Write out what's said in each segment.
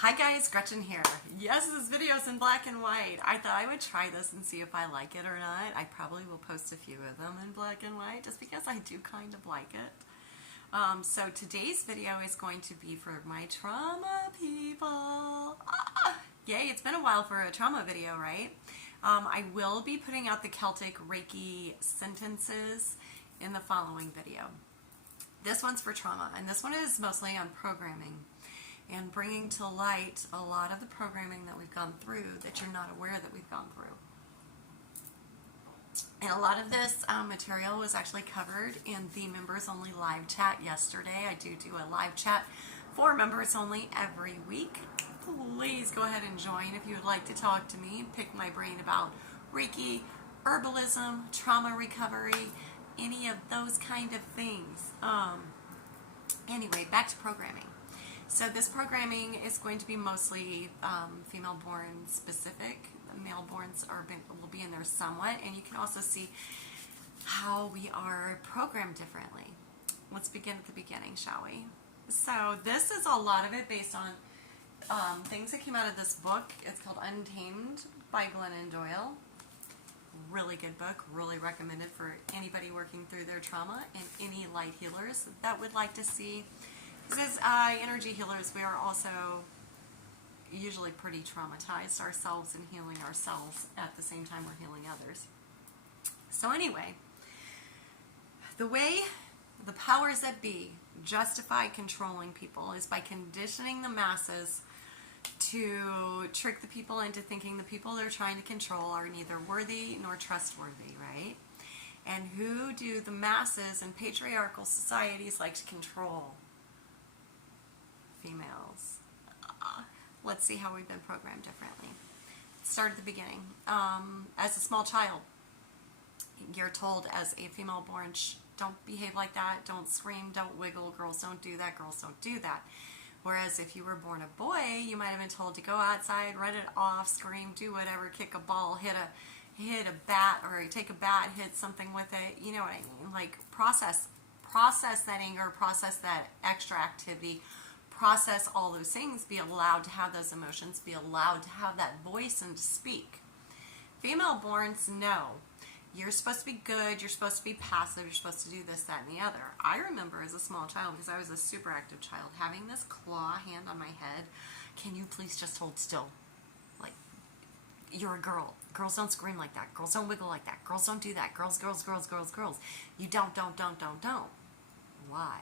Hi guys, Gretchen here. Yes, this video is in black and white. I thought I would try this and see if I like it or not. I probably will post a few of them in black and white just because I do kind of like it. So today's video is going to be for my trauma people. Yay, it's been a while for a trauma video, right? I will be putting out the Celtic Reiki sentences in the following video. This one's for trauma, and this one is mostly on programming and bringing to light a lot of the programming that we've gone through that you're not aware that we've gone through. And a lot of this material was actually covered in the members only live chat yesterday. I do a live chat for members only every week. Please go ahead and join if you would like to talk to me, pick my brain about Reiki, herbalism, trauma recovery, any of those kind of things. Anyway, back to programming. So this programming is going to be mostly female-born specific. Male-borns will be in there somewhat, and you can also see how we are programmed differently. Let's begin at the beginning, shall we? So this is a lot of it based on things that came out of this book. It's called Untamed by Glennon Doyle. Really good book, really recommended for anybody working through their trauma and any light healers that would like to see. It says, energy healers, we are also usually pretty traumatized ourselves and healing ourselves at the same time we're healing others. So anyway, the way the powers that be justify controlling people is by conditioning the masses to trick the people into thinking the people they're trying to control are neither worthy nor trustworthy, right? And who do the masses in patriarchal societies like to control? Females. Let's see how we've been programmed differently. Start at the beginning. As a small child, you're told as a female-born, don't behave like that, don't scream, don't wiggle, girls don't do that, girls don't do that. Whereas if you were born a boy, you might have been told to go outside, run it off, scream, do whatever, kick a ball, hit a bat, or take a bat, hit something with it. You know what I mean? Like process that anger, process that extra activity, process all those things, be allowed to have those emotions, be allowed to have that voice and to speak. Female-borns, no. You're supposed to be good, you're supposed to be passive, you're supposed to do this, that, and the other. I remember as a small child, because I was a super active child, having this claw hand on my head. Can you please just hold still? Like, you're a girl. Girls don't scream like that. Girls don't wiggle like that. Girls don't do that. Girls. You don't. Why?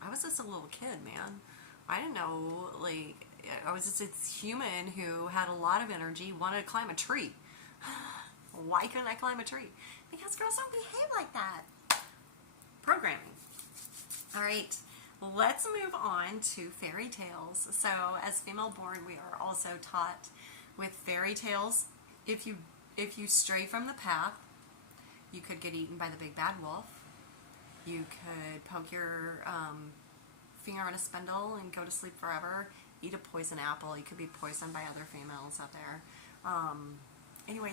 I was just a little kid, man. I didn't know, like, I was just a human who had a lot of energy, wanted to climb a tree. Why couldn't I climb a tree? Because girls don't behave like that. Programming. All right, let's move on to fairy tales. So as female-born, we are also taught with fairy tales, if you stray from the path, you could get eaten by the big bad wolf. You could poke your finger on a spindle and go to sleep forever. Eat a poison apple. You could be poisoned by other females out there. Anyway,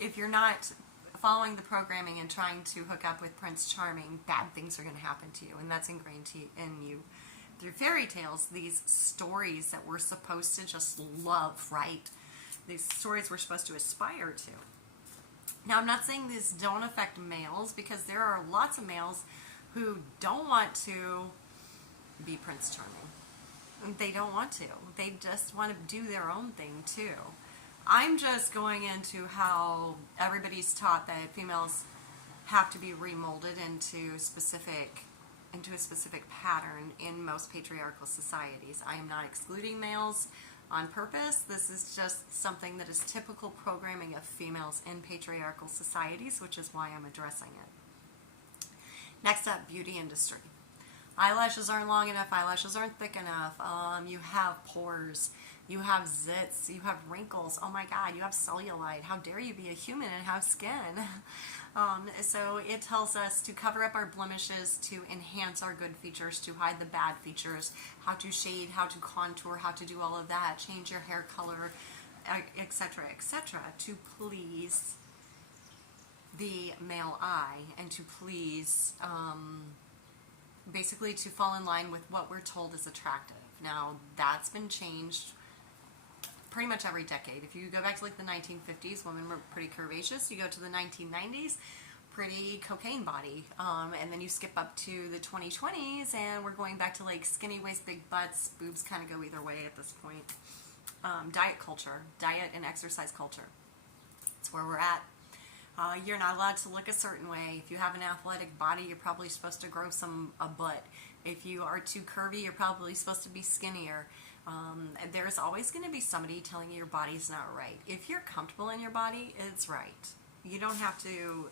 if you're not following the programming and trying to hook up with Prince Charming, bad things are going to happen to you, and that's ingrained in you through fairy tales. These stories that we're supposed to just love, right? These stories we're supposed to aspire to. Now, I'm not saying these don't affect males, because there are lots of males who don't want to be Prince Charming. They don't want to. They just want to do their own thing, too. I'm just going into how everybody's taught that females have to be remolded into a specific pattern in most patriarchal societies. I am not excluding males on purpose. This is just something that is typical programming of females in patriarchal societies, which is why I'm addressing it. Next up, beauty industry. Eyelashes aren't long enough, eyelashes aren't thick enough, you have pores, you have zits, you have wrinkles, oh my god, you have cellulite, how dare you be a human and have skin? So it tells us to cover up our blemishes, to enhance our good features, to hide the bad features, how to shade, how to contour, how to do all of that, change your hair color, etc., to please the male eye and to please basically to fall in line with what we're told is attractive. Now, that's been changed pretty much every decade. If you go back to like the 1950s, women were pretty curvaceous. You go to the 1990s, pretty cocaine body. And then you skip up to the 2020s, and we're going back to like skinny waist, big butts. Boobs kind of go either way at this point. Diet culture, diet and exercise culture. That's where we're at. You're not allowed to look a certain way. If you have an athletic body, you're probably supposed to grow a butt. If you are too curvy, you're probably supposed to be skinnier. There's always going to be somebody telling you your body's not right. If you're comfortable in your body, it's right. You don't have to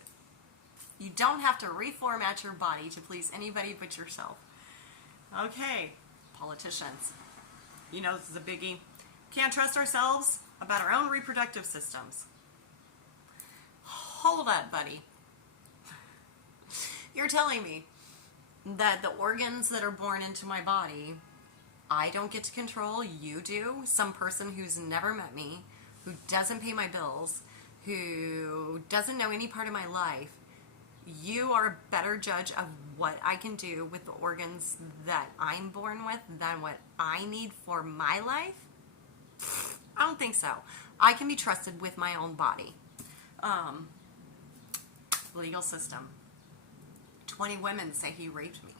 reformat your body to please anybody but yourself. Okay, politicians. You know this is a biggie. Can't trust ourselves about our own reproductive systems. Hold up, buddy. You're telling me that the organs that are born into my body, I don't get to control, you do? Some person who's never met me, who doesn't pay my bills, who doesn't know any part of my life, you are a better judge of what I can do with the organs that I'm born with than what I need for my life? I don't think so. I can be trusted with my own body. Legal system. 20 women say he raped me.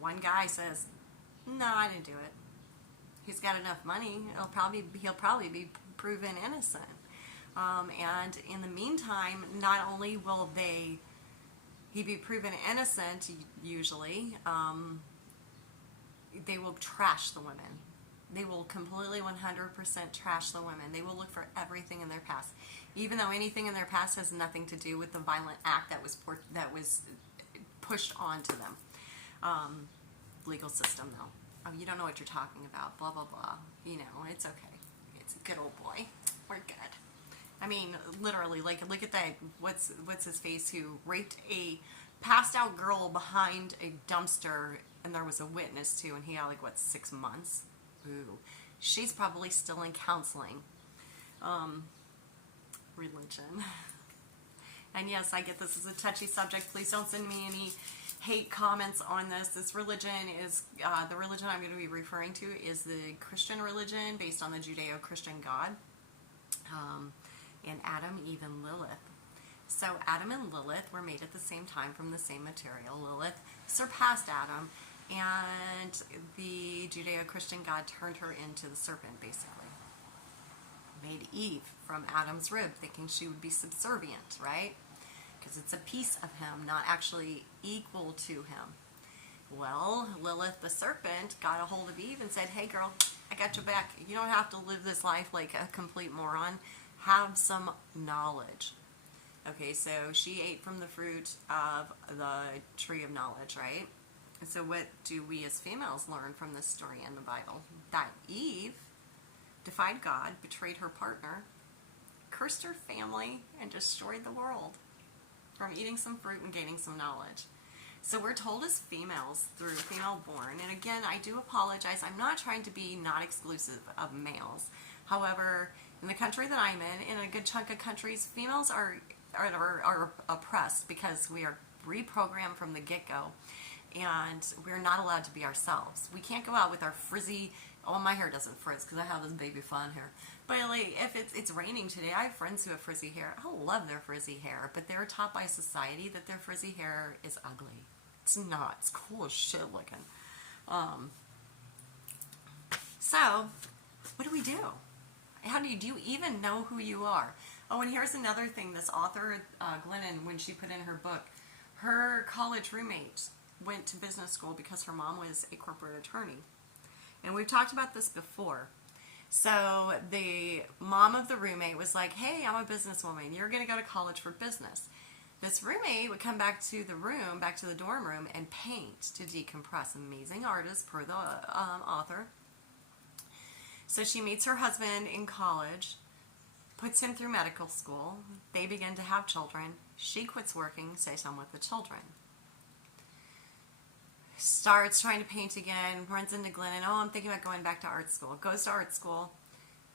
One guy says, no, I didn't do it. He's got enough money. He'll probably be proven innocent. And in the meantime, not only will he be proven innocent, usually, they will trash the women. They will completely 100% trash the women. They will look for everything in their past, even though anything in their past has nothing to do with the violent act that was pushed onto them. Legal system, though. Oh, you don't know what you're talking about. Blah blah blah. You know, it's okay. It's a good old boy. We're good. I mean, literally, like, look at that. What's his face? Who raped a passed out girl behind a dumpster, and there was a witness too, and he got 6 months. Ooh, she's probably still in counseling. Religion. And yes, I get this is a touchy subject. Please don't send me any hate comments on this. This religion is, the religion I'm going to be referring to is the Christian religion based on the Judeo-Christian God. And Adam, Eve, and Lilith. So Adam and Lilith were made at the same time from the same material. Lilith surpassed Adam, and the Judeo-Christian God turned her into the serpent, basically. Made Eve from Adam's rib, thinking she would be subservient, right? Because it's a piece of him, not actually equal to him. Well, Lilith the serpent got a hold of Eve and said, hey girl, I got your back. You don't have to live this life like a complete moron. Have some knowledge. Okay, so she ate from the fruit of the tree of knowledge, right? And so what do we as females learn from this story in the Bible? That Eve defied God, betrayed her partner, cursed her family, and destroyed the world from eating some fruit and gaining some knowledge. So we're told as females through female born, and again, I do apologize. I'm not trying to be not exclusive of males. However, in the country that I'm in a good chunk of countries, females are oppressed because we are reprogrammed from the get-go, and we're not allowed to be ourselves. We can't go out with our frizzy, oh, my hair doesn't frizz because I have this baby fawn hair. But like, if it's raining today, I have friends who have frizzy hair. I love their frizzy hair, but they're taught by society that their frizzy hair is ugly. It's not. It's cool as shit looking. So, what do we do? How do you even know who you are? Oh, and here's another thing. This author, Glennon, when she put in her book, her college roommate went to business school because her mom was a corporate attorney. And we've talked about this before. So the mom of the roommate was like, hey, I'm a businesswoman. You're going to go to college for business. This roommate would come back to the room, back to the dorm room, and paint to decompress. Amazing artist, per the author. So she meets her husband in college, puts him through medical school. They begin to have children. She quits working, stays home with the children. Starts trying to paint again, runs into Glennon. Oh, I'm thinking about going back to art school. Goes to art school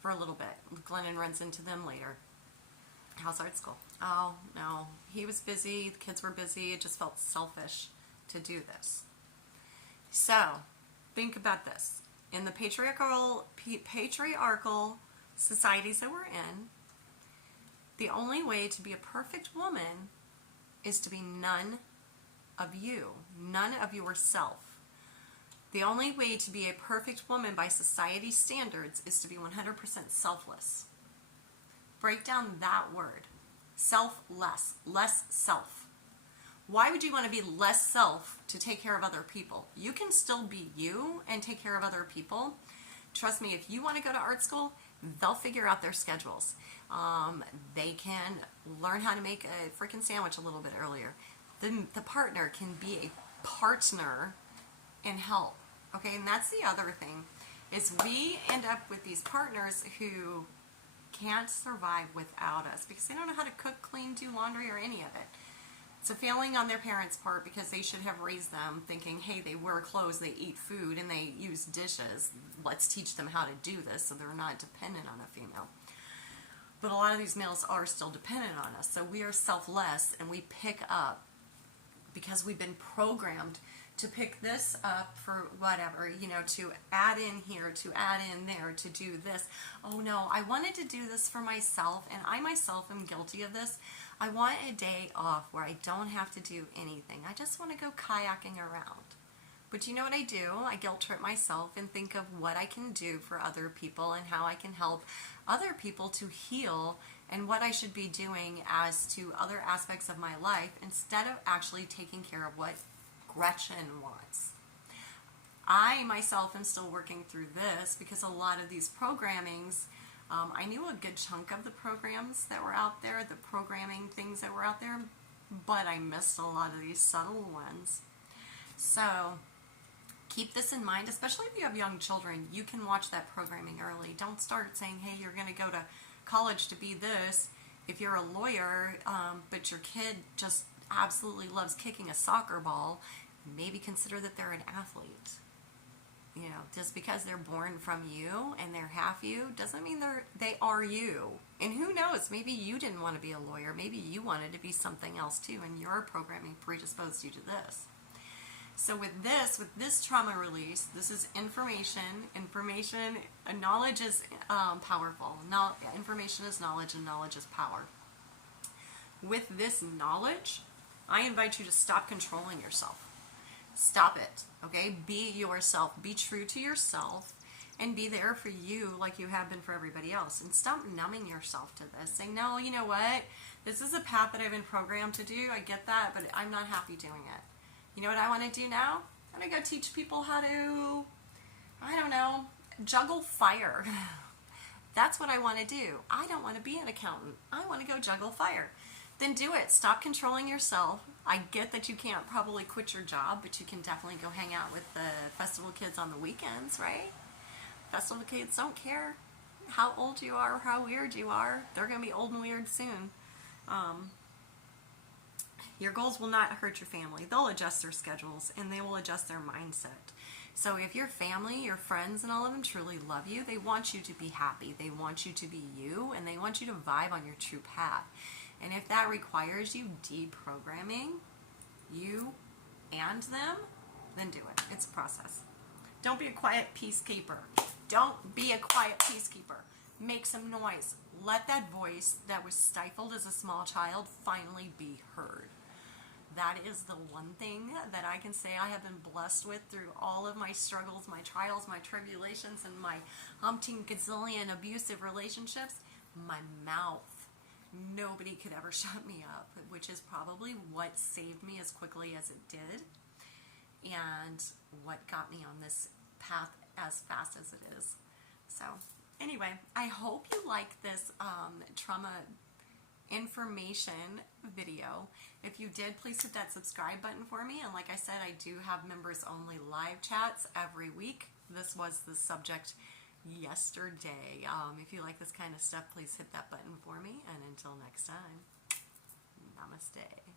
for a little bit. Glennon runs into them later. How's art school? Oh, no. He was busy. The kids were busy. It just felt selfish to do this. So, think about this. In the patriarchal societies that we're in, the only way to be a perfect woman is to be none of you, none of yourself. The only way to be a perfect woman by society standards is to be 100% selfless. Break down that word. Selfless, less self. Why would you want to be less self to take care of other people? You can still be you and take care of other people. Trust me, if you want to go to art school, they'll figure out their schedules. They can learn how to make a freaking sandwich a little bit earlier. The partner can be a partner and help. Okay, and that's the other thing, is we end up with these partners who can't survive without us because they don't know how to cook, clean, do laundry, or any of it. It's a failing on their parents' part because they should have raised them thinking, hey, they wear clothes, they eat food, and they use dishes. Let's teach them how to do this so they're not dependent on a female. But a lot of these males are still dependent on us. So we are selfless, and we pick up because we've been programmed to pick this up for whatever, to add in here, to add in there, to do this. Oh no, I wanted to do this for myself, and I myself am guilty of this. I want a day off where I don't have to do anything. I just want to go kayaking around. But you know what I do? I guilt trip myself and think of what I can do for other people and how I can help other people to heal and what I should be doing as to other aspects of my life instead of actually taking care of what Gretchen wants. I myself am still working through this because a lot of these programmings, I knew a good chunk of the programs that were out there, the programming things that were out there, but I missed a lot of these subtle ones. So keep this in mind, especially if you have young children. You can watch that programming early. Don't start saying, hey, you're going to go to college to be this. If you're a lawyer, but your kid just absolutely loves kicking a soccer ball, maybe consider that they're an athlete. Just because they're born from you and they're half you doesn't mean they are you. And who knows, maybe you didn't want to be a lawyer. Maybe you wanted to be something else too, and your programming predisposed you to this. So with this trauma release, this is information. Knowledge is powerful. Information is knowledge, and knowledge is power. With this knowledge, I invite you to stop controlling yourself. Stop it, okay? Be yourself. Be true to yourself and be there for you like you have been for everybody else. And stop numbing yourself to this. Saying, no, you know what? This is a path that I've been programmed to do. I get that, but I'm not happy doing it. You know what I want to do now? I'm going to go teach people how to, juggle fire. That's what I want to do. I don't want to be an accountant. I want to go juggle fire. Then do it. Stop controlling yourself. I get that you can't probably quit your job, but you can definitely go hang out with the festival kids on the weekends, right? Festival kids don't care how old you are or how weird you are. They're going to be old and weird soon. Your goals will not hurt your family. They'll adjust their schedules and they will adjust their mindset. So if your family, your friends, and all of them truly love you, they want you to be happy. They want you to be you, and they want you to vibe on your true path. And if that requires you deprogramming you and them, then do it. It's a process. Don't be a quiet peacekeeper. Don't be a quiet peacekeeper. Make some noise. Let that voice that was stifled as a small child finally be heard. That is the one thing that I can say I have been blessed with through all of my struggles, my trials, my tribulations, and my umpteen gazillion abusive relationships. My mouth. Nobody could ever shut me up, which is probably what saved me as quickly as it did and what got me on this path as fast as it is. So anyway, I hope you like this trauma information video. If you did, please hit that subscribe button for me. And like I said, I do have members only live chats every week. This was the subject yesterday. If you like this kind of stuff, please hit that button for me. And until next time, namaste.